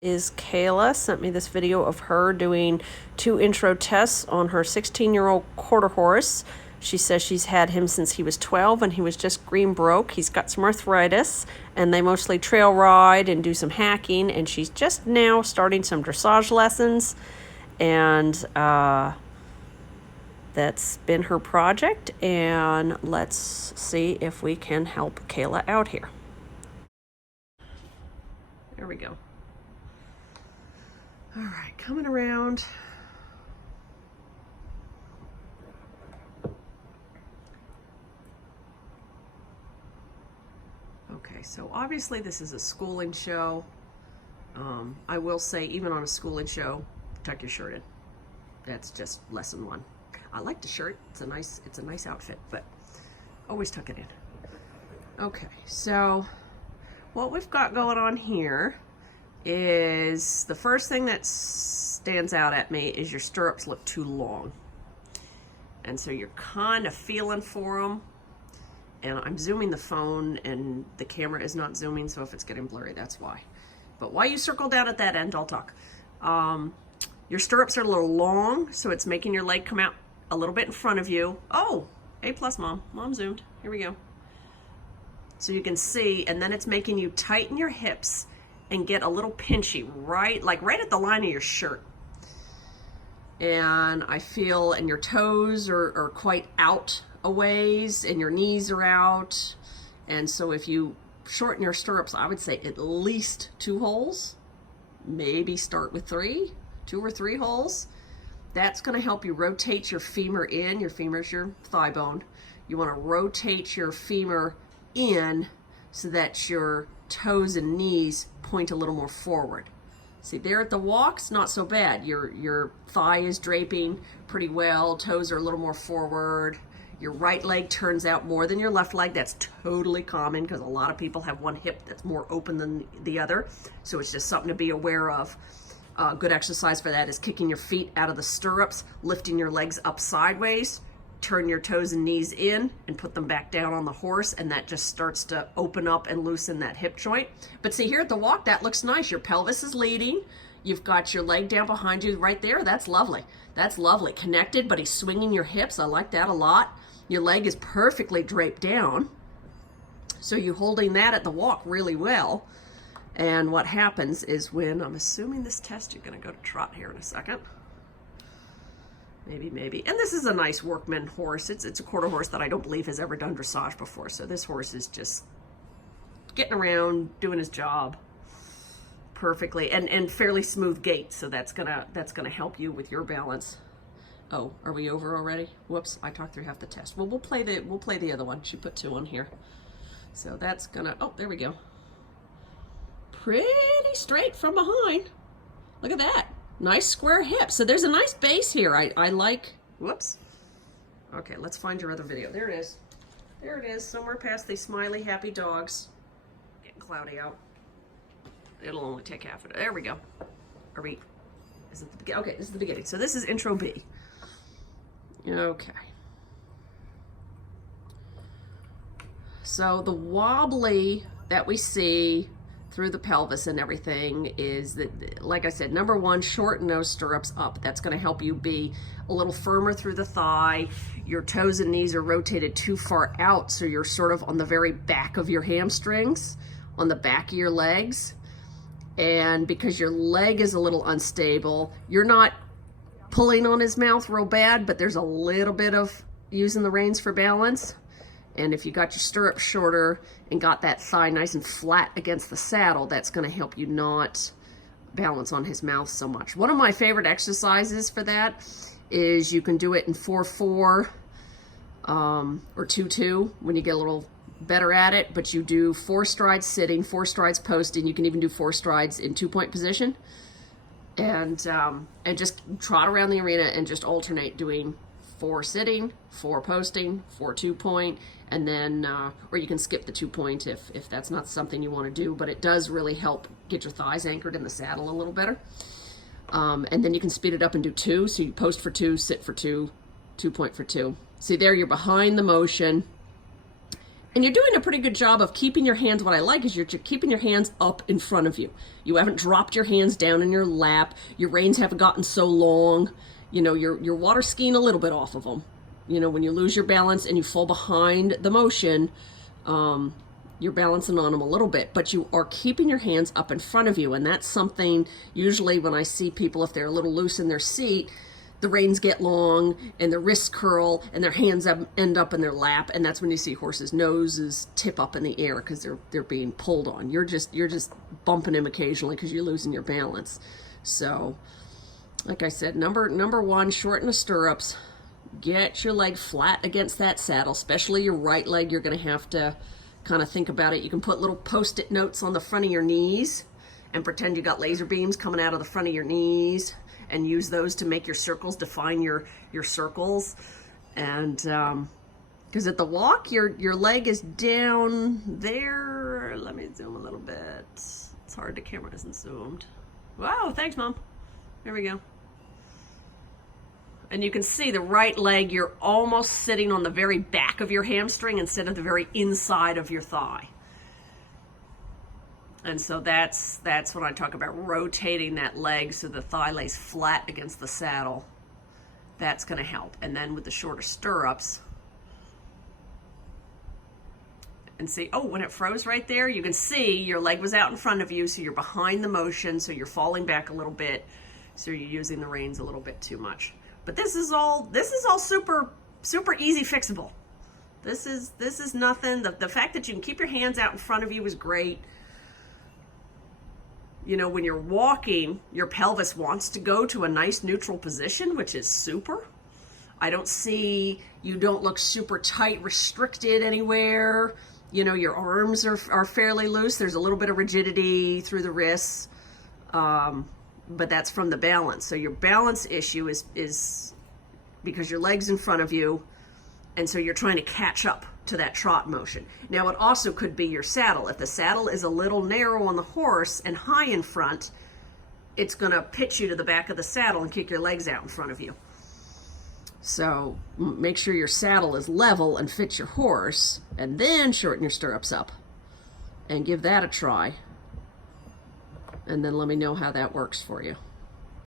Is Kayla sent me this video of her doing 2 intro tests on her 16-year-old quarter horse. She says she's had him since he was 12 and he was just green broke. He's got some arthritis and they mostly trail ride and do some hacking, and she's just now starting some dressage lessons, and that's been her project, and let's see if we can help Kayla out here. There we go. All right, coming around. Okay, so obviously this is a schooling show. I will say, even on a schooling show, tuck your shirt in. That's just lesson 1. I like the shirt. It's a nice outfit, but always tuck it in. Okay, so what we've got going on here is, the first thing that stands out at me is your stirrups look too long. And so you're kind of feeling for them. And I'm zooming the phone and the camera is not zooming, so if it's getting blurry, that's why. But while you circle down at that end, I'll talk. Your stirrups are a little long, so it's making your leg come out a little bit in front of you. Oh, A+, Mom. Mom zoomed. Here we go. So you can see, and then it's making you tighten your hips and get a little pinchy, right at the line of your shirt. And I feel, and your toes are quite out a ways, and your knees are out. And so if you shorten your stirrups, I would say at least 2 holes, maybe start with 3, 2 or 3 holes. That's going to help you rotate your femur in. Your femur is your thigh bone. You want to rotate your femur in so that your toes and knees point a little more forward. See, there at the walks, not so bad. Your thigh is draping pretty well, toes are a little more forward. Your right leg turns out more than your left leg. That's totally common because a lot of people have one hip that's more open than the other. So it's just something to be aware of. Good exercise for that is kicking your feet out of the stirrups, lifting your legs up sideways, turn your toes and knees in and put them back down on the horse, and that just starts to open up and loosen that hip joint. But see, here at the walk, that looks nice. Your pelvis is leading. You've got your leg down behind you right there. That's lovely. That's lovely. Connected, but he's swinging your hips. I like that a lot. Your leg is perfectly draped down. So you're holding that at the walk really well. And what happens is, when, I'm assuming this test, you're going to go to trot here in a second. Maybe. And this is a nice workman horse. It's a quarter horse that I don't believe has ever done dressage before. So this horse is just getting around, doing his job perfectly, and fairly smooth gait. So that's gonna help you with your balance. Oh, are we over already? Whoops, I talked through half the test. Well, we'll play the other one. She put 2 on here. So that's gonna, oh, there we go. Pretty straight from behind. Look at that. Nice square hip. So there's a nice base here. I like, whoops. Okay, let's find your other video. There it is. There it is, somewhere past these smiley, happy dogs. Getting cloudy out. It'll only take half of it. There we go. Are we, is it the beginning? Okay, this is the beginning. So this is intro B. Okay. So the wobbly that we see through the pelvis and everything is that, like I said, number 1, shorten those stirrups up. That's going to help you be a little firmer through the thigh. Your toes and knees are rotated too far out, so you're sort of on the very back of your hamstrings, on the back of your legs. And because your leg is a little unstable, you're not pulling on his mouth real bad, but there's a little bit of using the reins for balance. And if you got your stirrups shorter and got that thigh nice and flat against the saddle, that's going to help you not balance on his mouth so much. One of my favorite exercises for that is, you can do it in 4-4 or 2-2 when you get a little better at it, but you do 4 strides sitting, 4 strides posting. You can even do 4 strides in 2-point position, and just trot around the arena and just alternate doing 4 sitting, 4 posting, 4 2-point, and then, or you can skip the 2-point if that's not something you want to do, but it does really help get your thighs anchored in the saddle a little better. And then you can speed it up and do 2, so you post for 2, sit for 2, 2-point for 2. See there, you're behind the motion, And you're doing a pretty good job of keeping your hands. What I like is you're keeping your hands up in front of you. You haven't dropped your hands down in your lap. Your reins haven't gotten so long. You know, you're water skiing a little bit off of them. You know, when you lose your balance and you fall behind the motion, you're balancing on them a little bit, but you are keeping your hands up in front of you. And that's something, usually when I see people, if they're a little loose in their seat, the reins get long and their wrists curl and their hands end up in their lap, and that's when you see horses' noses tip up in the air because they're being pulled on. You're just bumping them occasionally because you're losing your balance. So, like I said, number one, shorten the stirrups. Get your leg flat against that saddle, especially your right leg. You're going to have to kind of think about it. You can put little post-it notes on the front of your knees and pretend you got laser beams coming out of the front of your knees, and use those to make your circles, define your circles. And because at the walk, your leg is down there. Let me zoom a little bit. It's hard, the camera isn't zoomed. Wow, thanks, Mom. There we go. And you can see the right leg, you're almost sitting on the very back of your hamstring instead of the very inside of your thigh. And so that's when I talk about rotating that leg so the thigh lays flat against the saddle. That's going to help. And then with the shorter stirrups, and see, oh, when it froze right there, you can see your leg was out in front of you, so you're behind the motion, so you're falling back a little bit, so you're using the reins a little bit too much. But this is all super easy fixable. This is nothing. The fact that you can keep your hands out in front of you is great. You know, when you're walking, your pelvis wants to go to a nice neutral position, which is super. I don't see, you don't look super tight, restricted anywhere. You know, your arms are fairly loose. There's a little bit of rigidity through the wrists, but that's from the balance. So your balance issue is because your leg's in front of you, and so you're trying to catch up to that trot motion. Now, it also could be your saddle. If the saddle is a little narrow on the horse and high in front, it's going to pitch you to the back of the saddle and kick your legs out in front of you. So make sure your saddle is level and fits your horse, and then shorten your stirrups up and give that a try. And then let me know how that works for you.